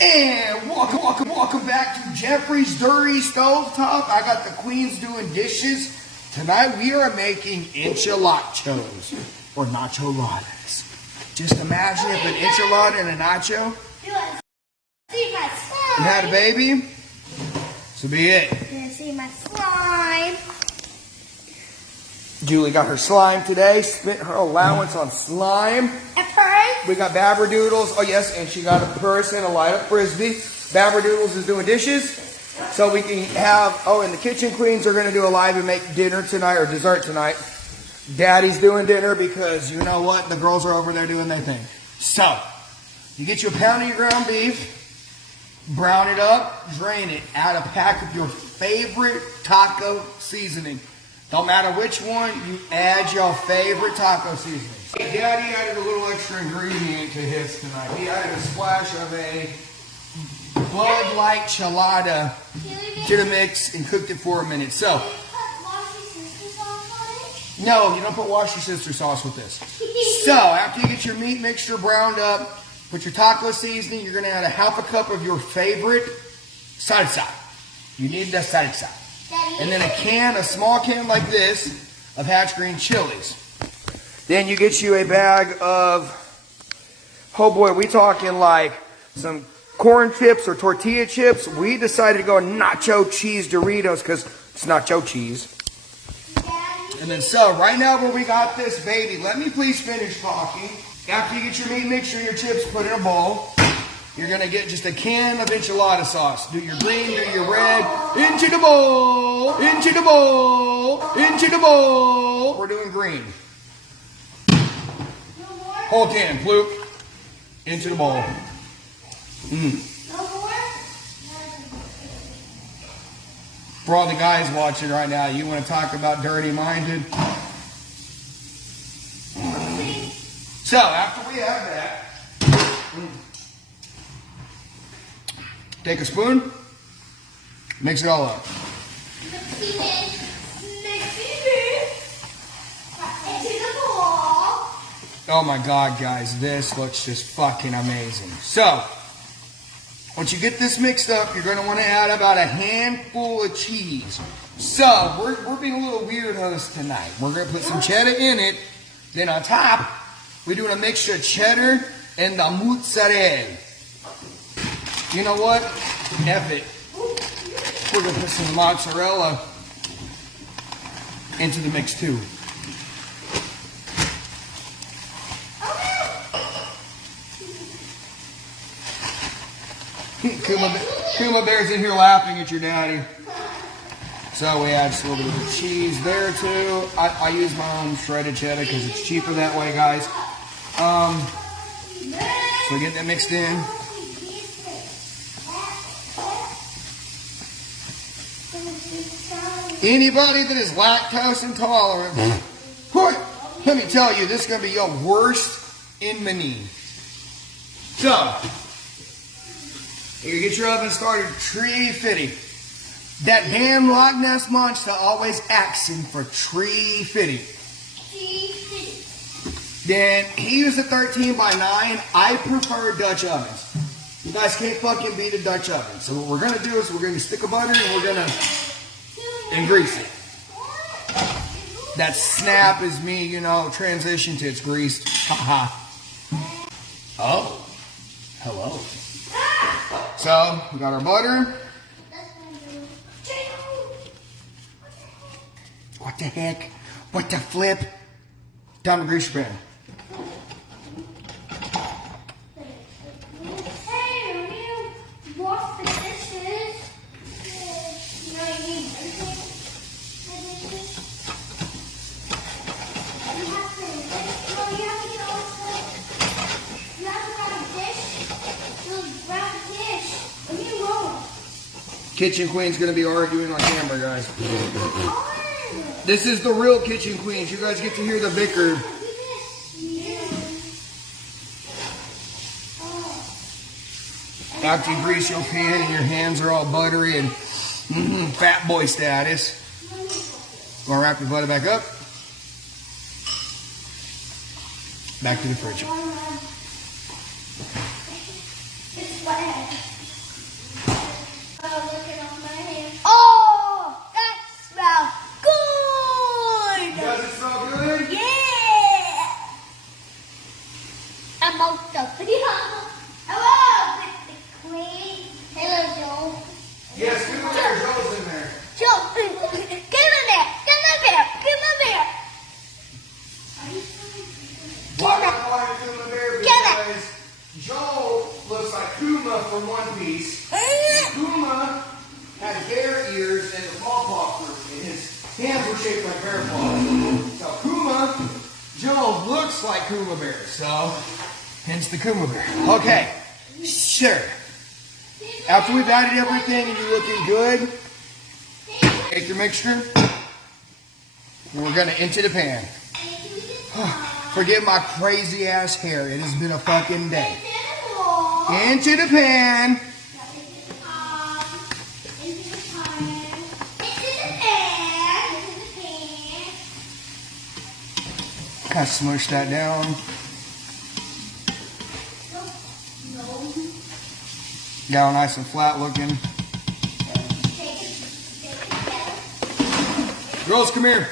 And welcome back to Jeffrey's Dirty Stovetop. I got the queens doing dishes. Tonight we are making enchilachos, or nacholadas. Just imagine if an enchilada and a nacho and had a baby. This would be it. See my slime. Julie got her slime today. Spent her allowance on slime. A purse. We got Babberdoodles. Oh yes, and she got a purse and a light up frisbee. Babberdoodles is doing dishes, so we can have. Oh, and the kitchen queens are going to do a live and make dinner tonight or dessert tonight. Daddy's doing dinner because you know what, the girls are over there doing their thing. So you get you a pound of your ground beef, brown it up, drain it, add a pack of your favorite taco seasoning. Don't matter which one, you add your favorite taco seasoning. Daddy added a little extra ingredient to his tonight. He added a splash of a Bud Light Chelada to the mix and cooked it for a minute. So, no, you don't put Wash Your Sister sauce with this. So, after you get your meat mixture browned up, put your taco seasoning, you're going to add a half a cup of your favorite salsa. You need the salsa. And then a small can like this of Hatch Green chilies. Then you get you a bag of, oh boy, we talking like some corn chips or tortilla chips. We decided to go nacho cheese Doritos because it's nacho cheese. And then so, right now where we got this baby, let me please finish talking. After you get your meat mixture and your chips put in a bowl, you're going to get just a can of enchilada sauce. Do your green, do your red. Into the bowl, into the bowl, into the bowl. We're doing green. Whole can, bloop. Into the bowl. For all the guys watching right now, you want to talk about dirty-minded? So, after we have that, take a spoon, mix it all up. Oh my God, guys, this looks just fucking amazing. So, once you get this mixed up, you're going to want to add about a handful of cheese. So, we're being a little weird on this tonight. We're going to put some cheddar in it. Then on top, we're doing a mixture of cheddar and the mozzarella. You know what? F it. We're going to put some mozzarella into the mix too. Kuma Bear's in here laughing at your daddy. So we add just a little bit of cheese there too. I use my own shredded cheddar because it's cheaper that way, guys. So we get that mixed in. Anybody that is lactose intolerant, let me tell you, this is going to be your worst enemy. So, you get your oven started tree fitty. That damn Loch Ness Monster always asking for tree fitty. Then he used a 13 by 9. I prefer Dutch ovens. You guys can't fucking beat a Dutch oven. So what we're going to do is we're going to stick a butter and we're going to grease it. That snap is me, you know, transition to it's greased. Haha. Oh. Hello. So, we got our butter. What the heck? What the flip? Time to grease your pan. Kitchen Queen's gonna be arguing on camera, guys. This is the real Kitchen Queens. You guys get to hear the bicker. After you grease your pan and your hands are all buttery and fat boy status. Gonna wrap your butter back up. Back to the fridge. It's wet. Kuma from One Piece. Kuma had bear ears and the paw paw fruit, and his hands were shaped like bear paws. So Kuma Joe looks like Kuma Bear, so hence the Kuma Bear. Okay, sure. After we've added everything and you're looking good, take your mixture, and we're gonna into the pan. Forgive my crazy ass hair. It has been a fucking day. Into the pan. Kind of smush that down. Got nice and flat looking. Girls, come here.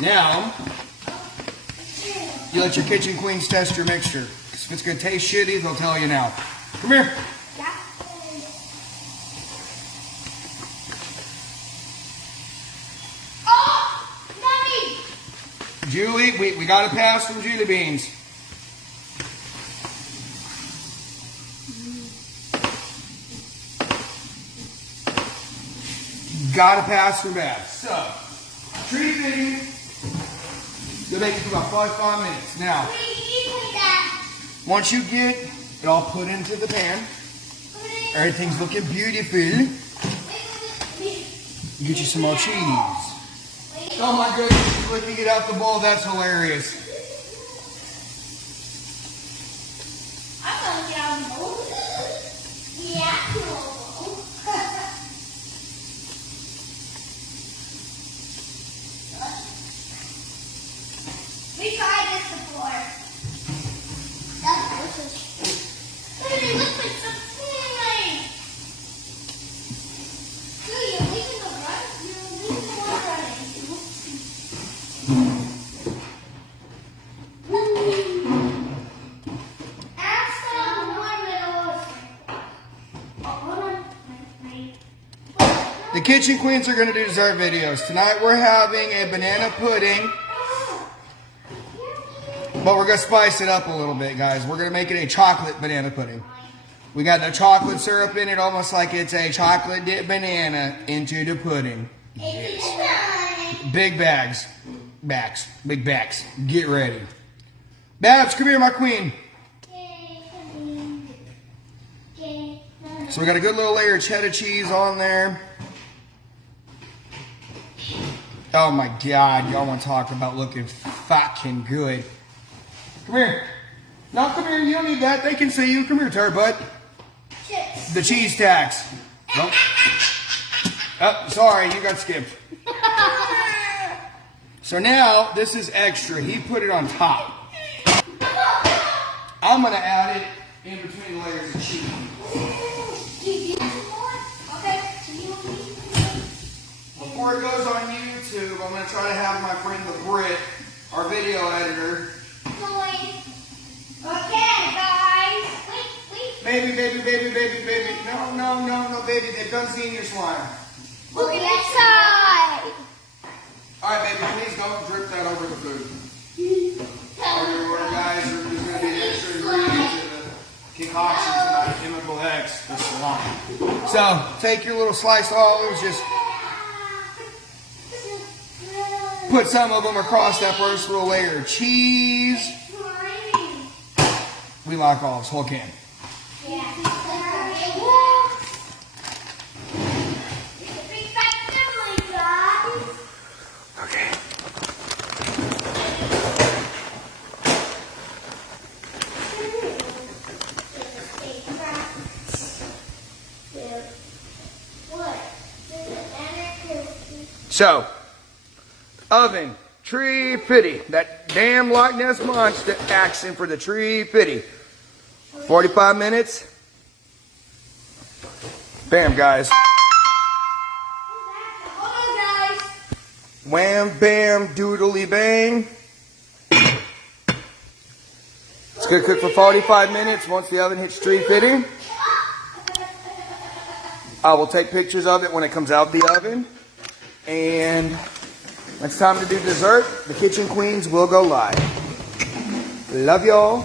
Now, you let your kitchen queens test your mixture. If it's gonna taste shitty, they'll tell you now. Come here. Julie, we got a pass from Julie Beans. Got a pass from Babs. So, tree fitting, you'll make it through about 45 minutes. Now, once you get it all put into the pan, everything's looking beautiful, you get you some more cheese. Oh my goodness, she's licking it out the bowl. That's hilarious. I'm gonna get out of the bowl. Yeah, we tried this before. That's delicious. Look at it, looks like some cooling. Dude, you're leaving the run. You're leaving the water running. The kitchen queens are going to do dessert videos. Tonight we're having a banana pudding, but we're going to spice it up a little bit, guys. We're going to make it a chocolate banana pudding. We got the chocolate syrup in it, almost like it's a chocolate dip banana into the pudding. Yes. Big bags. Big bags. Get ready. Babs, come here, my queen. So we got a good little layer of cheddar cheese on there. Oh my God, y'all want to talk about looking fucking good. Come here. No, come here, you don't need that. They can see you. Come here, turd butt. The cheese tax. Nope. Oh, sorry, you got skipped. So now, this is extra. He put it on top. I'm going to add it in between the layers of cheese. Before it goes on YouTube, I'm going to try to have my friend the Brit, our video editor. Okay, guys. Wait. Baby. No, baby. They've done senior slime. Look at that side. All right, baby, please don't drip that over the food. Everywhere, guys, there's going to be an extra ingredient to the concoction tonight, Chemical X, the salami. So, take your little sliced olives, just put some of them across that first little layer of cheese. We like olives, whole can. Okay. So, oven, tree fitty. That damn Loch Ness Monster action for the tree fitty. 45 minutes. Bam, guys. Wham, bam, doodly bang. It's going to cook for 45 minutes once the oven hits tree fitting. I will take pictures of it when it comes out the oven. And it's time to do dessert. The kitchen queens will go live. Love y'all.